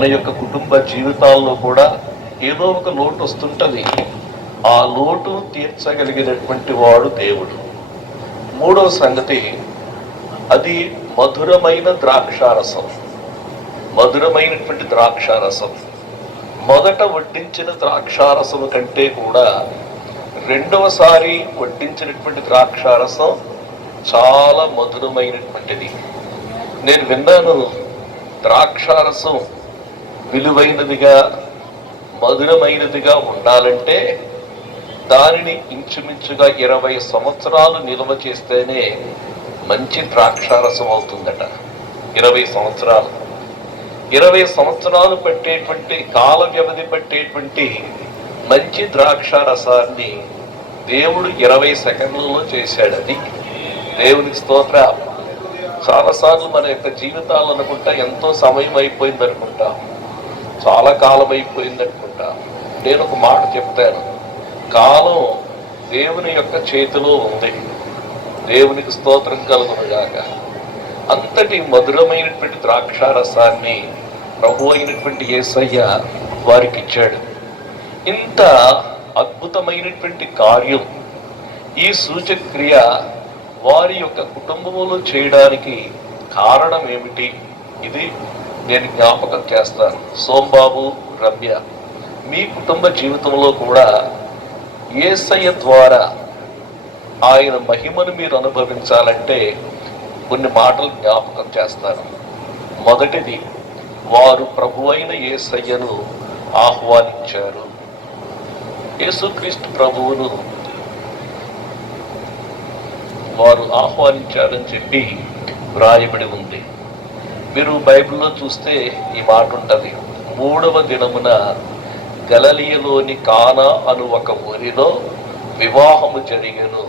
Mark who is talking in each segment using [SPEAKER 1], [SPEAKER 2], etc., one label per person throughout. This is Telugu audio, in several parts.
[SPEAKER 1] మన యొక్క కుటుంబ జీవితాల్లో కూడా ఏదో ఒక లోటు వస్తుంటది. ఆ లోటు తీర్చగలిగినటువంటి వాడు దేవుడు. మూడవ సంగతి అది మధురమైన ద్రాక్షారసం. మధురమైనటువంటి ద్రాక్షారసం. మొదట వడ్డించిన ద్రాక్షారసం కంటే కూడా రెండవసారి వడ్డించినటువంటి ద్రాక్షారసం చాలా మధురమైనటువంటిది. నేను విన్నాను ద్రాక్షారసం విలువైనదిగా మధురమైనదిగా ఉండాలంటే దానిని ఇంచుమించుగా ఇరవై సంవత్సరాలు నిల్వ చేస్తేనే మంచి ద్రాక్షారసం అవుతుందట. ఇరవై సంవత్సరాలు. ఇరవై సంవత్సరాలు పట్టేటువంటి కాల వ్యవధి పట్టేటువంటి మంచి ద్రాక్ష రసాన్ని దేవుడు ఇరవై సెకండ్లలో చేశాడని దేవునికి స్తోత్ర చాలాసార్లు మన యొక్క జీవితాలు అనుకుంటా ఎంతో సమయం అయిపోయింది అనుకుంటాం చాలా కాలం అయిపోయిందనుకుంటా నేను ఒక మాట చెప్తాను. కాలం దేవుని యొక్క చేతిలో ఉంది. దేవునికి స్తోత్రం కలుగునుగాక అంతటి మధురమైనటువంటి ద్రాక్షారసాన్ని ప్రభు అయినటువంటి యేసయ్య వారికి ఇచ్చాడు ఇంత అద్భుతమైనటువంటి కార్యం ఈ సూచక్రియ వారి యొక్క కుటుంబంలో చేయడానికి కారణం ఏమిటి? ఇది నేను జ్ఞాపకం చేస్తాను. సోంబాబు రమ్య మీ కుటుంబ జీవితంలో కూడా ఏసయ్య ద్వారా ఆయన మహిమను మీరు అనుభవించాలంటే కొన్ని మాటలు జ్ఞాపకం చేస్తారు మొదటిది వారు ప్రభు అయిన యేసయ్యను ఆహ్వానించారు. యేసుక్రీస్తు ప్రభువును వారు ఆహ్వానించారని చెప్పి వ్రాయబడి ఉంది. మీరు బైబిల్లో చూస్తే ఈ మాట ఉంటది మూడవ దినమున గలలియలోని కానా అను ఒక ఊరిలో వివాహము జరిగెను.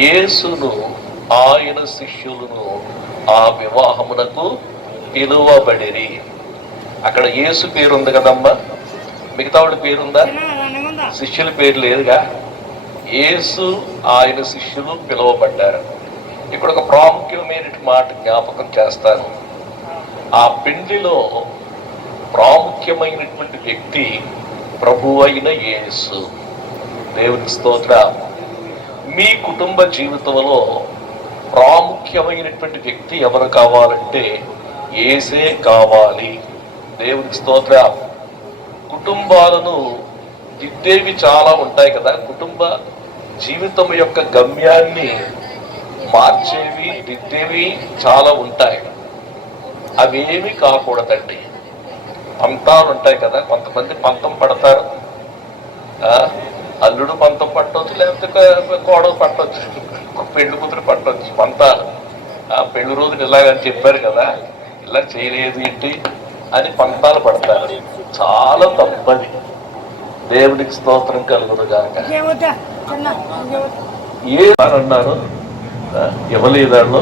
[SPEAKER 1] యేసును ఆయన శిష్యులను ఆ వివాహమునకు పిలువబడిరి. అక్కడ యేసు పేరు ఉంది కదమ్మా? మిగతా వాడి పేరుందా? శిష్యుల పేరు లేదుగా. యేసు ఆయన శిష్యులు పిలువబడ్డారు. ఇక్కడ ఒక ప్రాముఖ్యమైన మాట జ్ఞాపకం చేస్తాను. ఆ పెండ్లిలో ప్రాముఖ్యమైనటువంటి వ్యక్తి ప్రభు అయిన యేసు. దేవుని స్తోత్ర. మీ కుటుంబ జీవితంలో ప్రాముఖ్యమైనటువంటి వ్యక్తి ఎవరు కావాలంటే ఏసే కావాలి. దేవుని స్తోత్ర. కుటుంబాలను దిద్దేవి చాలా ఉంటాయి కదా. కుటుంబ జీవితం యొక్క గమ్యాన్ని మార్చేవి దిద్దేవి చాలా ఉంటాయి. అవేమి కాకూడదండి. పంతాలు ఉంటాయి కదా కొంతమంది పంతం పడతారు. అల్లుడు పంతం పట్టవచ్చు లేకపోతే కోడలు పట్టవచ్చు పెళ్ళి కూతురు పట్టవచ్చు పంతాలు. ఆ పెళ్ళి రోజున ఇలాగని చెప్పారు కదా ఇలా చేయలేదు ఏంటి అని పంతాలు పడతారు. చాలా తప్పది. దేవుడికి స్తోత్రం కలుగును గాక.
[SPEAKER 2] ఇంకేమొద్దా చిన్న ఇంకేమొద్దా
[SPEAKER 1] ఏ అన్నారు? ఇవ్వలేదాళ్ళు?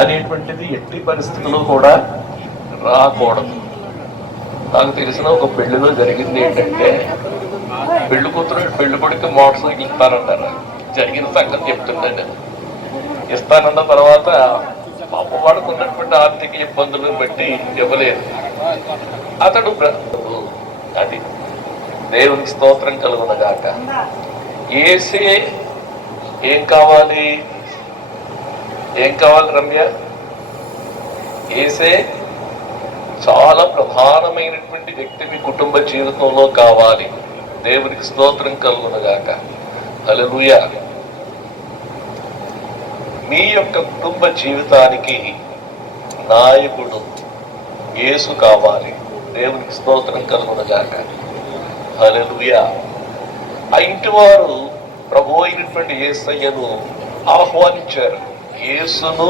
[SPEAKER 1] అనేటువంటిది ఎట్టి పరిస్థితుల్లో కూడా రాకూడదు. నాకు తెలిసిన ఒక పెళ్ళిలో జరిగింది ఏంటంటే పెళ్ళి కూతురు పెళ్ళి కొడుకు మోటార్ సైకిల్ ఇస్తానంటారు జరిగిన సంగతి చెప్తున్నాను ఇస్తానన్న తర్వాత పాప వాడుకున్నటువంటి ఆర్థిక ఇబ్బందులను బట్టి ఇవ్వలేదు. అతడు అది దేవునికి స్తోత్రం కలుగునగాక ఏసే ఏం కావాలి? ఏం కావాలి రమ్య? ఏసే చాలా ప్రధానమైనటువంటి వ్యక్తి మీ కుటుంబ జీవితంలో కావాలి. దేవునికి స్తోత్రం కలుగునగాక. అలలుయ మీ యొక్క కుటుంబ జీవితానికి నాయకుడు యేసు కావాలి. దేవునికి స్తోత్రం కలుగునగాక. అలలుయ ఆ ఇంటి వారు ప్రభు అయినటువంటి ఏసయ్యను ఆహ్వానించారు. యేసును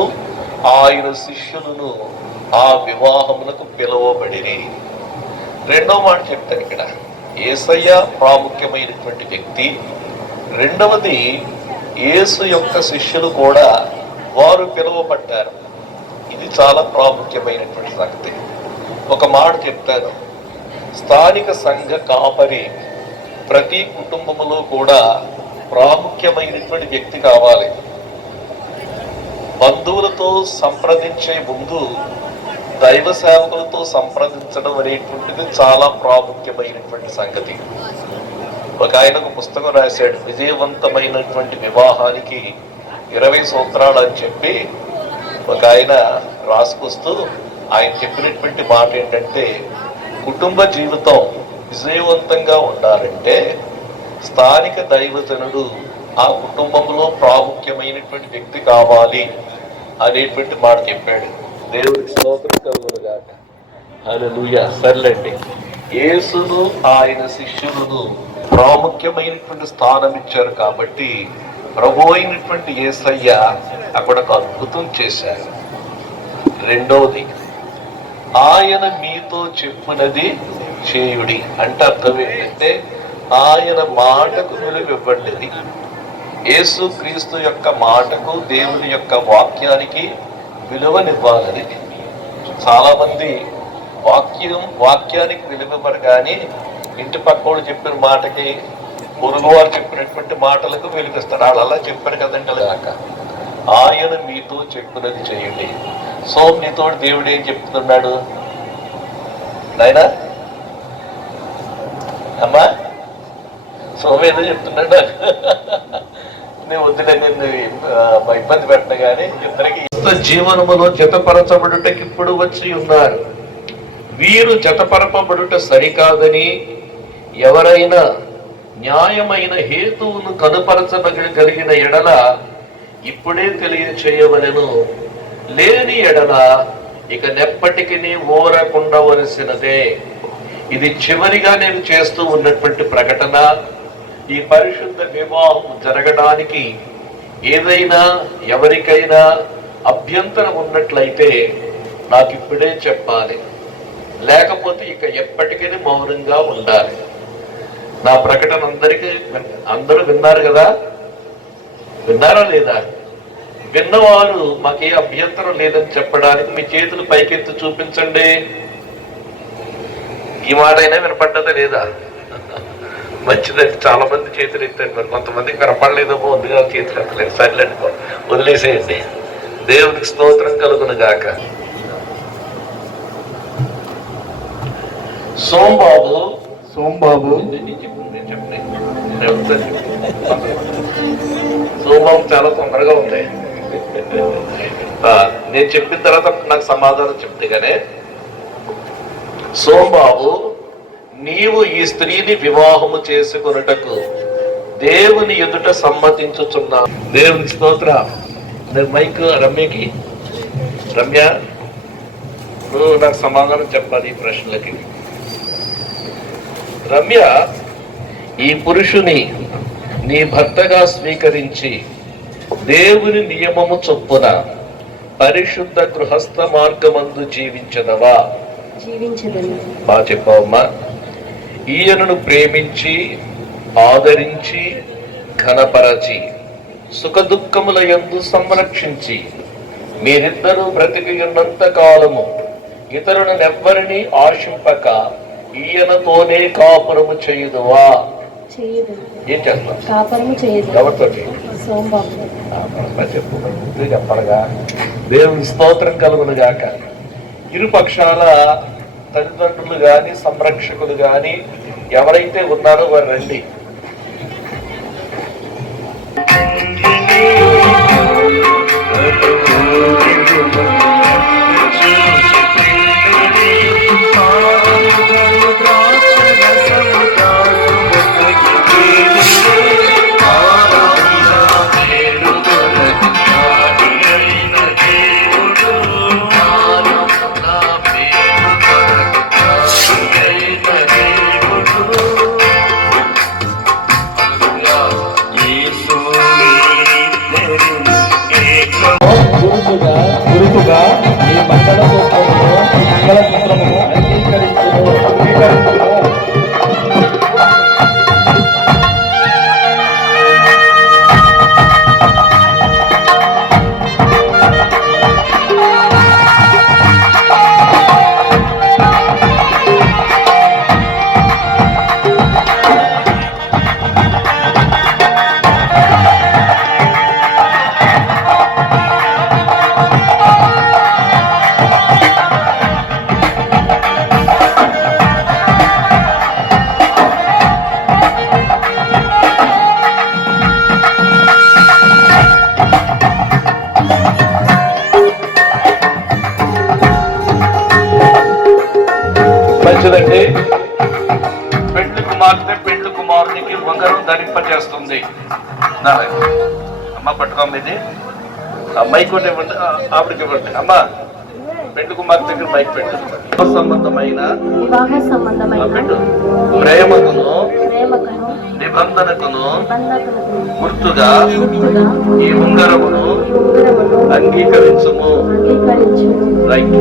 [SPEAKER 1] ఆయన శిష్యులను ఆ వివాహమునకు పిలువబడిరి. రెండో మాట చెప్తాను ఇక్కడ. ఏసయ్య ప్రాముఖ్యమైనటువంటి వ్యక్తి. రెండవది యేసు యొక్క శిష్యులు కూడా వారు పిలువబడ్డారు. ఇది చాలా ప్రాముఖ్యమైనటువంటి సంగతి. ఒక మాట చెప్తాను. స్థానిక సంఘ కాపరి ప్రతి కుటుంబములో కూడా ప్రాముఖ్యమైనటువంటి వ్యక్తి కావాలి. బంధువులతో సంప్రదించే ముందు దైవ సేవకులతో సంప్రదించడం అనేటువంటిది చాలా ప్రాముఖ్యమైనటువంటి సంగతి. ఒక ఆయన ఒక పుస్తకం రాశాడు విజయవంతమైనటువంటి వివాహానికి ఇరవై సూత్రాలు అని చెప్పి ఒక ఆయన రాసుకొస్తూ ఆయన చెప్పినటువంటి మాట ఏంటంటే కుటుంబ జీవితం విజయవంతంగా ఉండాలంటే స్థానిక దైవజనుడు ఆ కుటుంబంలో ప్రాముఖ్యమైనటువంటి వ్యక్తి కావాలి అనేటువంటి మాట చెప్పాడు. దేవుడికి స్తోత్రం కలుగునుగాక అలలుయ సర్లేండి. యేసును ఆయన శిష్యులను ప్రాముఖ్యమైనటువంటి స్థానం ఇచ్చారు కాబట్టి ప్రభు అయినటువంటి ఏసయ్య అక్కడ ఒక అద్భుతం చేశారు. రెండవది ఆయన మీతో చెప్పునది చేయుడి. అంటే అర్థం ఏంటంటే ఆయన మాటకు విలువ ఇవ్వండి యేసు క్రీస్తు యొక్క మాటకు దేవుని యొక్క వాక్యానికి విలువనివ్వాలని చాలామంది వాక్యం వాక్యానికి విలువరు కానీ ఇంటి పక్కోడు చెప్పిన మాటకి పొరుగువారు చెప్పినటువంటి మాటలకు విలువిస్తాడు వాళ్ళు అలా చెప్పారు కదండి అలాగా ఆయన మీతో చెప్పినది చేయండి. సో మీతో దేవుడు ఏం చెప్తున్నాడు? నాయనా? అమ్మా? సోమేదో చెప్తున్నాడు నేను వద్దులే నేను ఇబ్బంది పెట్టను కానీ ఇద్దరికి జీవనములో జతపరచబడుటకి ఇప్పుడు వచ్చి ఉన్నారు. వీరు జతపరపబడుట సరికాదని ఎవరైనా న్యాయమైన హేతువును కనుపరచగలిగిన ఎడల ఇప్పుడే తెలియచేయవలను. లేని ఎడల ఇక నెప్పటికి ఊరకుండవలసినదే ఇది చివరిగా నేను చేస్తూ ఉన్నటువంటి ప్రకటన. ఈ పరిశుద్ధ వివాహం జరగడానికి ఏదైనా ఎవరికైనా అభ్యంతరం ఉన్నట్లయితే నాకు ఇప్పుడే చెప్పాలి. లేకపోతే ఇక ఎప్పటికీ మౌనంగా ఉండాలి. నా ప్రకటన అందరికీ విన్- అందరూ విన్నారు కదా? విన్నారా లేదా? విన్నవారు మాకే అభ్యంతరం లేదని చెప్పడానికి మీ చేతులు పైకెత్తి చూపించండి. ఈ మాట అయినా వినపడ్డదా లేదా? మంచిదండి చాలా మంది చేతులు ఎత్తారు మరి. కొంతమంది కనపడలేదేమో ముందుగా చేతులు ఎత్తలేదు. సర్లేండి వదిలేసేయండి. దేవునికి స్తోత్రం కలుగును గాక. సోంబాబు.
[SPEAKER 3] సోంబాబు.
[SPEAKER 1] సోమవారం చాలా తొందరగా ఉంది. నేను చెప్పిన తర్వాత నాకు సమాధానం చెప్తే గానే సోమబాబు నీవు ఈ స్త్రీని వివాహము చేసుకొనుటకు దేవుని ఎదుట సమ్మతించుచున్నా. దేవుని స్తోత్ర. మైక్ రమ్యకి. రమ్య నువ్వు నాకు సమాధానం చెప్పాలి ఈ ప్రశ్నలకి. రమ్య ఈ పురుషుని నీ భర్తగా స్వీకరించి దేవుని నియమము చొప్పున పరిశుద్ధ గృహస్థ మార్గమందు జీవించదవా?
[SPEAKER 2] జీవించదను.
[SPEAKER 1] బా చెప్పవమ్మా. ఈయనను ప్రేమించి ఆదరించి ఘనపరచి సుఖ దుఃఖముల యందు సంరక్షించి మీరిద్దరూ బ్రతికి ఉన్నంత కాలము ఇతరులనెవ్వరిని ఆశింపక ఈయనతోనే కాపురము చేయుదువా? ఏం చేస్తాం? చెప్పు చెప్పడగా దేవుని స్తోత్రం కలుగును గాక ఇరుపక్షాల తల్లిదండ్రులు కానీ సంరక్షకులు కానీ ఎవరైతే ఉన్నారో వారు రండి Thank you. కుమార్తె పెండ్లి కుమారునికి ఉంగరం ధరింపజేస్తుంది. అమ్మ పట్టుకోమ్మ ఇది. మైక్ ఒకటి ఇవ్వండి. ఆవిడకి ఇవ్వండి. అమ్మ పెండ్లి కుమార్తె దగ్గర మైక్ పెట్టు. సంబంధమైన ప్రేమకును నిబంధనకును గుర్తుగా ఈ ఉంగరమును అంగీకరించుము.
[SPEAKER 2] అంగీకరించు
[SPEAKER 1] రైట్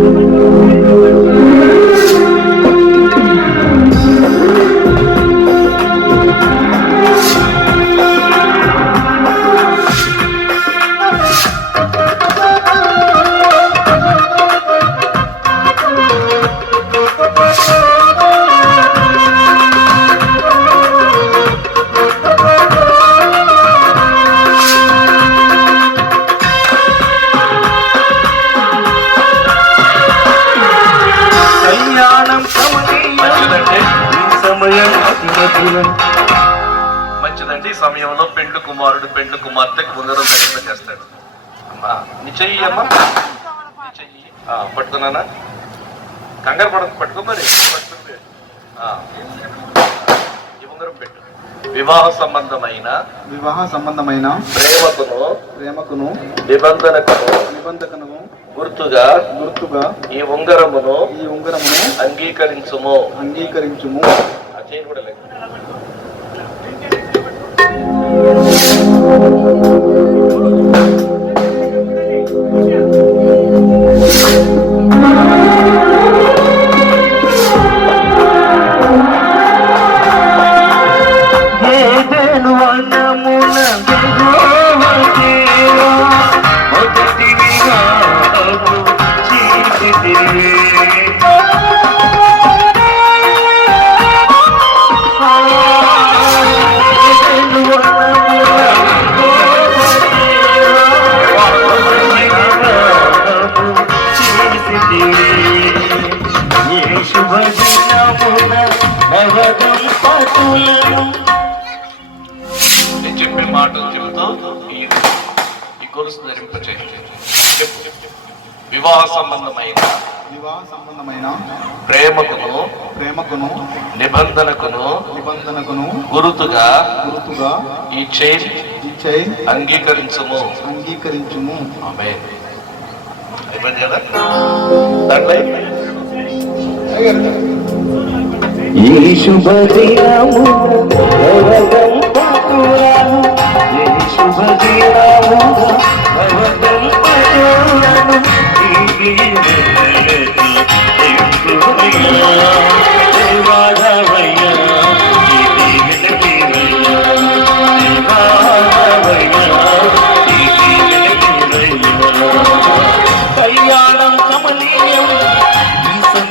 [SPEAKER 1] పట్టుకున్నానా కంగారు పడకు పట్టుకో మరి. ఈ ఉంగరం పెట్టు. వివాహ సంబంధమైన
[SPEAKER 4] వివాహ సంబంధమైన
[SPEAKER 1] ప్రేమకును
[SPEAKER 4] ప్రేమకును
[SPEAKER 1] నిబంధనకును
[SPEAKER 4] నిబంధకను
[SPEAKER 1] గుర్తుగా
[SPEAKER 4] గుర్తుగా
[SPEAKER 1] ఈ ఉంగరమును
[SPEAKER 4] ఈ ఉంగరమును
[SPEAKER 1] అంగీకరించుము.
[SPEAKER 4] అంగీకరించుము.
[SPEAKER 1] చేయి కూడా లేదు గురుతుగా
[SPEAKER 4] గుర్తుగా
[SPEAKER 1] ఈ చైన్
[SPEAKER 4] ఇచ్చై
[SPEAKER 1] అంగీకరించము.
[SPEAKER 4] అంగీకరించుము.
[SPEAKER 1] ఆమె అయిపోయింది కదా? దాంట్లో
[SPEAKER 4] ఈ ఈ ఈ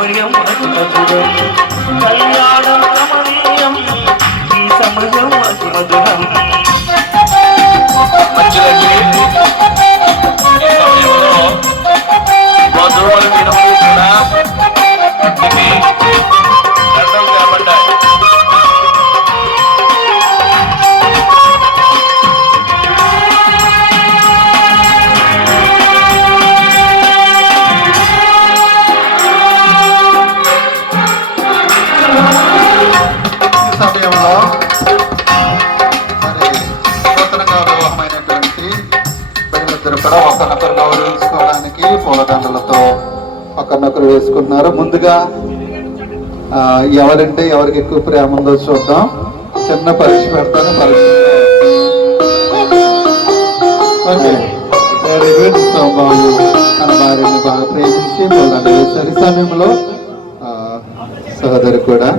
[SPEAKER 4] ఈ సమయం అతిమధురం
[SPEAKER 1] కూడా
[SPEAKER 5] ఒకరినొకరు గౌరవించుకోవడానికి పూలదండలతో ఒకరినొకరు వేసుకుంటున్నారు. ముందుగా ఎవరంటే ఎవరికి ఎక్కువ ప్రేమ ఉందో చూద్దాం. చిన్న పరీక్ష పెడతాను పరీక్ష. ఓకే. వెరీ గుడ్ బాబు తన భార్యని బాగా ప్రేమించి పూలదండ వేశారు సమయంలో. సహోదరు సహోదరి కూడా.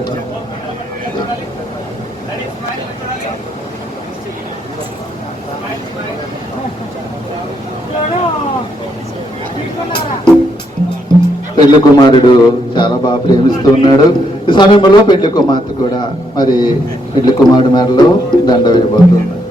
[SPEAKER 5] పెళ్ళి కుమారుడు చాలా బాగా ప్రేమిస్తూ ఉన్నాడు. ఈ సమయంలో పెళ్ళి కుమార్తె కూడా మరి పెళ్ళి కుమారుడు మేడలో దండ
[SPEAKER 4] వేయబోతున్నాడు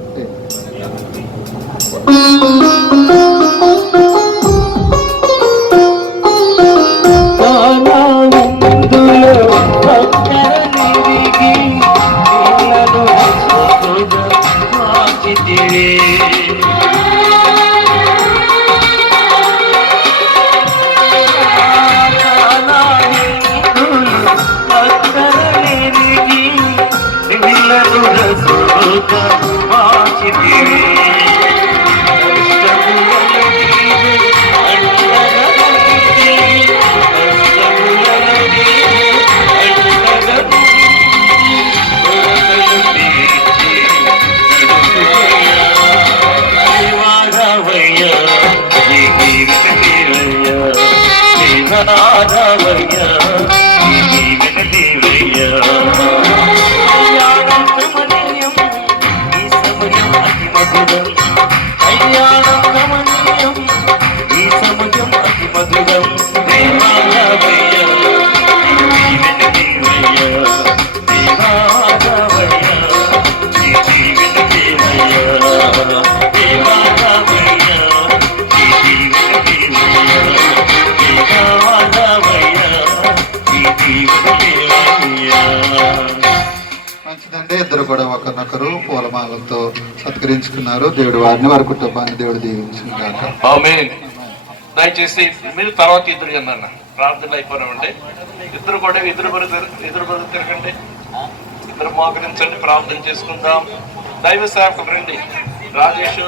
[SPEAKER 4] ఒకరినొకరు పూలమాలతో సత్కరించుకున్నారు. దేవుడు వారిని వారి కుటుంబాన్ని దేవుడు దీవించుగాక
[SPEAKER 1] దయచేసి మీరు తర్వాత ఇద్దరు అన్న ప్రార్థనలు అయిపోయినామండి ఇద్దరు కూడా ఇద్దరు బరుగు ఎదురు బరుగు తిరగండి. ఇద్దరు మోకరించండి ప్రార్థన చేసుకుందాం. దైవ సేవకులు రండి. రాజేష్